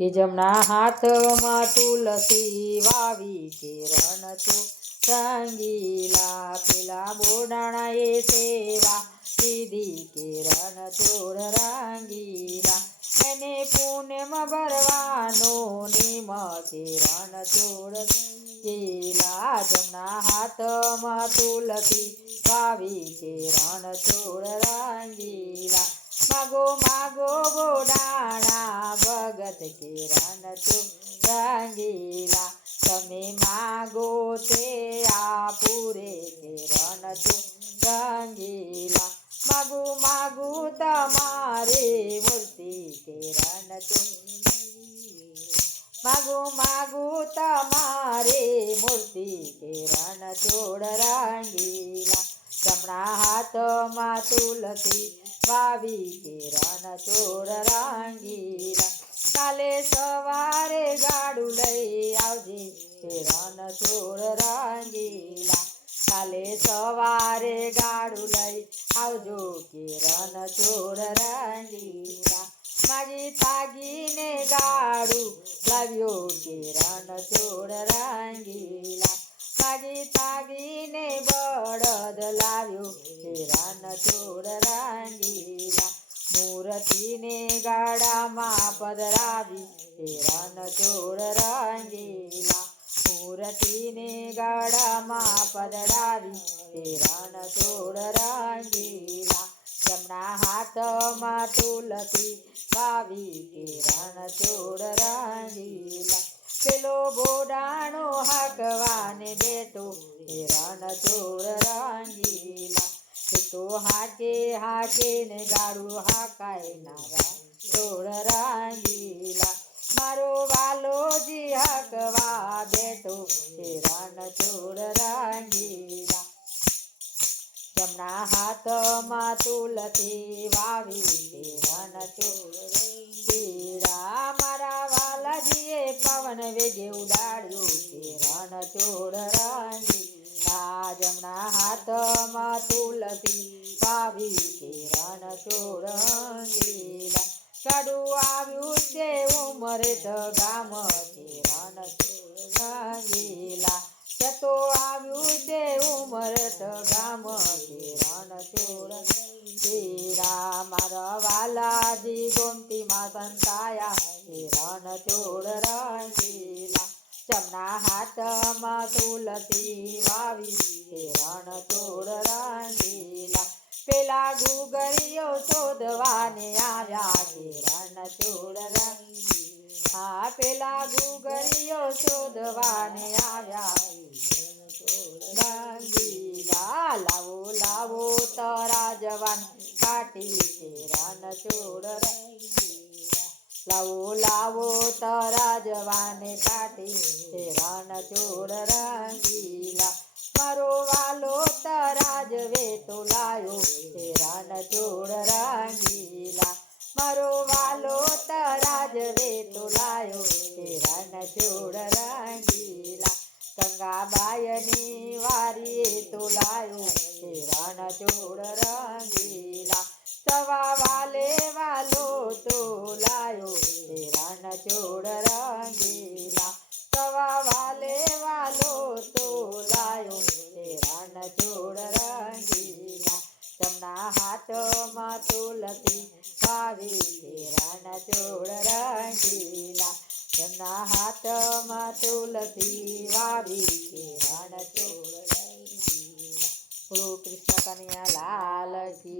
કે જમણા હાથમાં તુલસી વાવી કે રણછોડ રંગીલા પેલા બોડાણાએ સેવા કીધી કે રણછોડ રંગીલા એને પુણ્યમાં ભરવાનો નિમ કે રણછોડ રંગીલા જમણા હાથમાં તુલસી વાવી કે રણછોડ રંગીલા માગો માગો બોડાણા ભગત કે રણછોડ રંગીલા તમે માગો તે આપુરે કે રણછોડ રંગીલા માગુ માગુ તમારે મૂર્તિ કે રણછોડ માગુ માગુ તમારે મૂર્તિ કે રણછોડ રંગીલા જમણા હાથમાં તુલસી વાવી કે રણછોડ રંગીલા કાલે સવારે ગાડું લઈ આવજે કે રણછોડ રંગીલા કાલે સવારે ગાડું લઈ આવજો કે રણછોડ રંગીલા માગી તાગીને ગાડું લાવ્યો કે રણછોડ રંગીલા માગી તાગીને બળદ લાવ્યો કે રણછોડ રંગીલા મૂર્તિને ગાડામાં પધરાવી કે રણછોડ રંગીલા મૂર્તિને ગાડામાં પધરાવી કે રણછોડ રંગીલા જમણા હાથમાં તુલસી વાવી કે રણછોડ રંગીલા પેલો બોડાણો હાકવાને બેઠો કે રણછોડ રંગીલા એ તો હાકે હાકે ને ગાડું હાકાય નારા છોડ રંગીલા મારો વાલોજી હાકવા બેઠો કે રણછોડ રંગીલા જમણા હાથમાં તુલસી વાવી કે રણછોડ રંગીલા મારા વાલાજીએ પવન વેગે ઉડાડ્યું કે રણછોડ રંગીલા જમણા હાથમાં તુલસી વાવી કે રણછોડ રંગીલા ગાડું આવ્યું તે ઉમરે ગામ કે રણછોડ રંગીલા જતો આવ્યું તે ઉમરત ગામ કે રણછોડ રંગીલા મારા વાલાજી ગોમતીમાં સંતાયા કે રણછોડ રંગીલા જમણા હાથમાં તુલસી વાવી કે રણછોડ રંગીલા પેલા ગુગરીઓ શોધવાને આવ્યા કે રણછોડ રંગીલા પેલા ગુગરીઓ શોધવાને આવ્યા રંગીલા લાવો લાવો તારા જવાન કાઢી કે રણછોડ રંગીલા લાવો લાવો તારા જવાને કાઢી કે રણછોડ રંગીલા મારો વાલો તરાજ વેતો લાયો કે રણછોડ રંગીલા મારો વાલો તરાજ વેતો લાયો કે રણછોડ રંગીલા ગંગાબાઈની વારીએ તો લાયો કે રણછોડ રંગીલા સવા વાલે વાલો તો લાયો કે રણછોડ રંગીલા સવા વાલે વાલો તો લાયો કે રણછોડ રંગીલા જમણા હાથમાં તુલસી વાવી કે રણછોડ રંગીલા જમણા હાથમાં તુલસી વાવી કે રણછોડ રંગીલા બોલો કૃષ્ણ કનૈયા લાલ કી